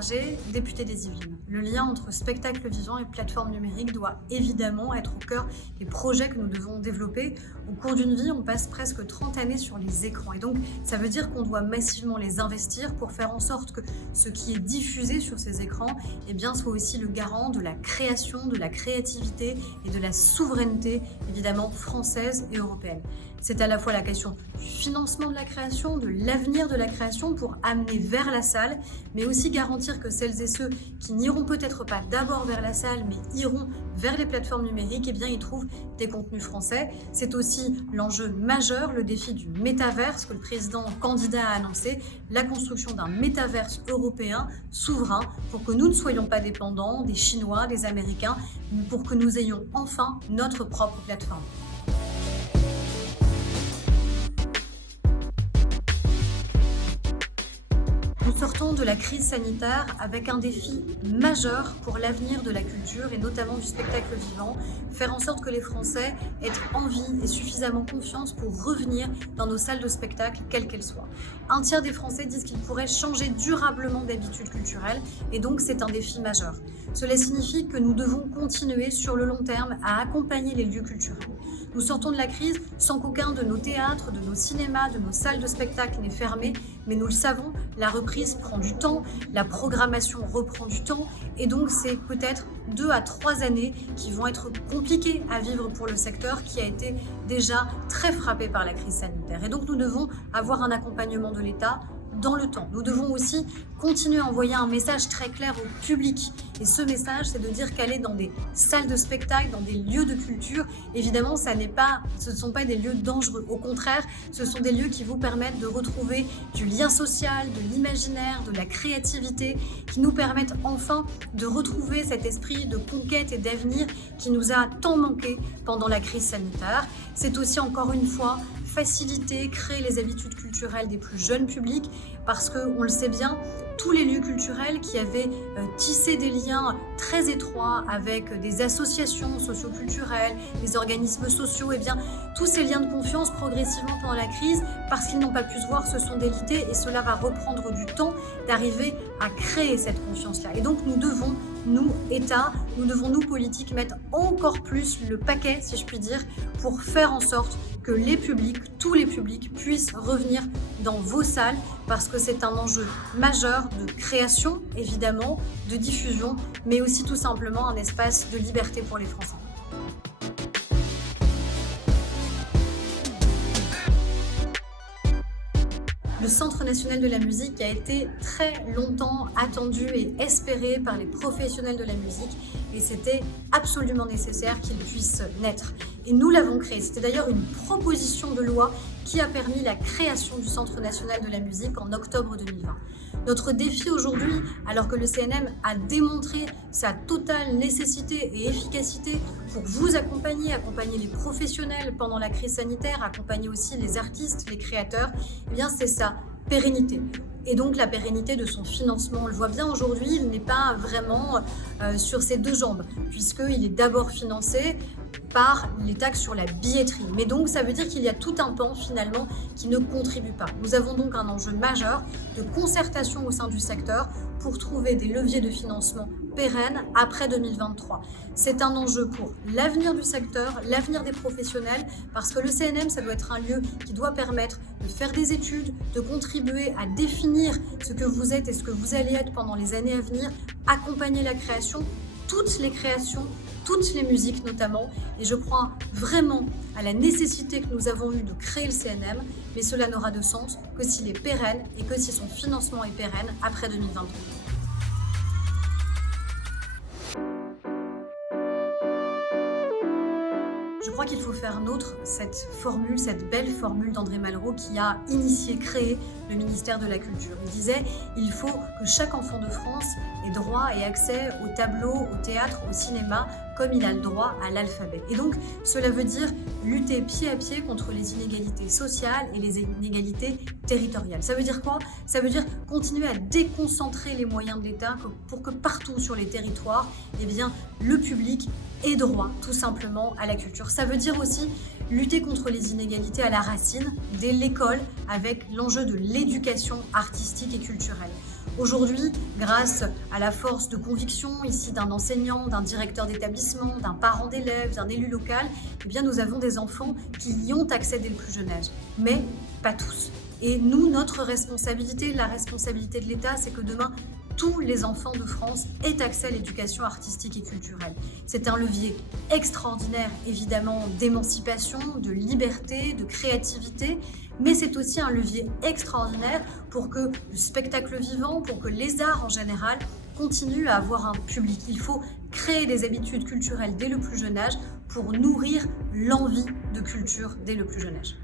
Berger, députée des Yvelines. Le lien entre spectacle vivant et plateforme numérique doit évidemment être au cœur des projets que nous devons développer. Au cours d'une vie, on passe presque 30 années sur les écrans et donc ça veut dire qu'on doit massivement les investir pour faire en sorte que ce qui est diffusé sur ces écrans soit aussi le garant de la création, de la créativité et de la souveraineté évidemment française et européenne. C'est à la fois la question du financement de la création, de l'avenir de la création pour amener vers la salle, mais aussi garantir que celles et ceux qui n'iront peut-être pas d'abord vers la salle, mais iront vers les plateformes numériques, ils trouvent des contenus français. C'est aussi l'enjeu majeur, le défi du métaverse que le président candidat a annoncé, la construction d'un métaverse européen souverain pour que nous ne soyons pas dépendants des Chinois, des Américains, mais pour que nous ayons enfin notre propre plateforme. Nous sortons de la crise sanitaire avec un défi majeur pour l'avenir de la culture et notamment du spectacle vivant, faire en sorte que les Français aient envie et suffisamment confiance pour revenir dans nos salles de spectacle, quelles qu'elles soient. Un tiers des Français disent qu'ils pourraient changer durablement d'habitude culturelle et donc c'est un défi majeur. Cela signifie que nous devons continuer sur le long terme à accompagner les lieux culturels. Nous sortons de la crise sans qu'aucun de nos théâtres, de nos cinémas, de nos salles de spectacle n'ait fermé, mais nous le savons, la reprise prend du temps, la programmation reprend du temps, et donc c'est peut-être 2 à 3 années qui vont être compliquées à vivre pour le secteur qui a été déjà très frappé par la crise sanitaire. Et donc nous devons avoir un accompagnement de l'État dans le temps. Nous devons aussi continuer à envoyer un message très clair au public. Et ce message, c'est de dire qu'aller dans des salles de spectacle, dans des lieux de culture, évidemment, ce ne sont pas des lieux dangereux. Au contraire, ce sont des lieux qui vous permettent de retrouver du lien social, de l'imaginaire, de la créativité, qui nous permettent enfin de retrouver cet esprit de conquête et d'avenir qui nous a tant manqué pendant la crise sanitaire. C'est aussi, encore une fois, faciliter, créer les habitudes culturelles des plus jeunes publics parce qu'on le sait bien, tous les lieux culturels qui avaient tissé des liens très étroits avec des associations socio-culturelles, des organismes sociaux, tous ces liens de confiance progressivement pendant la crise, parce qu'ils n'ont pas pu se voir, se sont délités et cela va reprendre du temps d'arriver à créer cette confiance-là. Et donc nous devons, nous, État, nous politiques, mettre encore plus le paquet, si je puis dire, pour faire en sorte que les publics, tous les publics, puissent revenir dans vos salles parce que c'est un enjeu majeur de création, évidemment, de diffusion, mais aussi tout simplement un espace de liberté pour les Français. Le Centre national de la musique a été très longtemps attendu et espéré par les professionnels de la musique et c'était absolument nécessaire qu'il puisse naître. Et nous l'avons créé. C'était d'ailleurs une proposition de loi qui a permis la création du Centre national de la musique en octobre 2020. Notre défi aujourd'hui, alors que le CNM a démontré sa totale nécessité et efficacité pour vous accompagner les professionnels pendant la crise sanitaire, accompagner aussi les artistes, les créateurs, c'est sa pérennité. Et donc la pérennité de son financement. On le voit bien aujourd'hui, il n'est pas vraiment sur ses deux jambes, puisqu'il est d'abord financé par les taxes sur la billetterie. Mais donc ça veut dire qu'il y a tout un pan finalement qui ne contribue pas. Nous avons donc un enjeu majeur de concertation au sein du secteur pour trouver des leviers de financement pérennes après 2023. C'est un enjeu pour l'avenir du secteur, l'avenir des professionnels, parce que le CNM, ça doit être un lieu qui doit permettre de faire des études, de contribuer à définir ce que vous êtes et ce que vous allez être pendant les années à venir, accompagner la création, toutes les créations, toutes les musiques notamment, et je crois vraiment à la nécessité que nous avons eue de créer le CNM, mais cela n'aura de sens que s'il est pérenne et que si son financement est pérenne après 2023. Je crois qu'il faut faire nôtre cette formule, cette belle formule d'André Malraux qui a créé le ministère de la Culture. Il disait « Il faut que chaque enfant de France ait droit et accès au tableau, au théâtre, au cinéma, comme il a le droit à l'alphabet. » Et donc, cela veut dire lutter pied à pied contre les inégalités sociales et les inégalités territoriales. Ça veut dire quoi? Ça veut dire continuer à déconcentrer les moyens de l'État pour que partout sur les territoires, le public ait droit tout simplement à la culture. Ça veut dire aussi lutter contre les inégalités à la racine, dès l'école, avec l'enjeu de l'éducation artistique et culturelle. Aujourd'hui, grâce à la force de conviction ici d'un enseignant, d'un directeur d'établissement, d'un parent d'élève, d'un élu local, eh bien nous avons des enfants qui y ont accès dès le plus jeune âge. Mais pas tous. Et nous, notre responsabilité, la responsabilité de l'État, c'est que demain, tous les enfants de France aient accès à l'éducation artistique et culturelle. C'est un levier extraordinaire, évidemment, d'émancipation, de liberté, de créativité, mais c'est aussi un levier extraordinaire pour que le spectacle vivant, pour que les arts en général continuent à avoir un public. Il faut créer des habitudes culturelles dès le plus jeune âge pour nourrir l'envie de culture dès le plus jeune âge.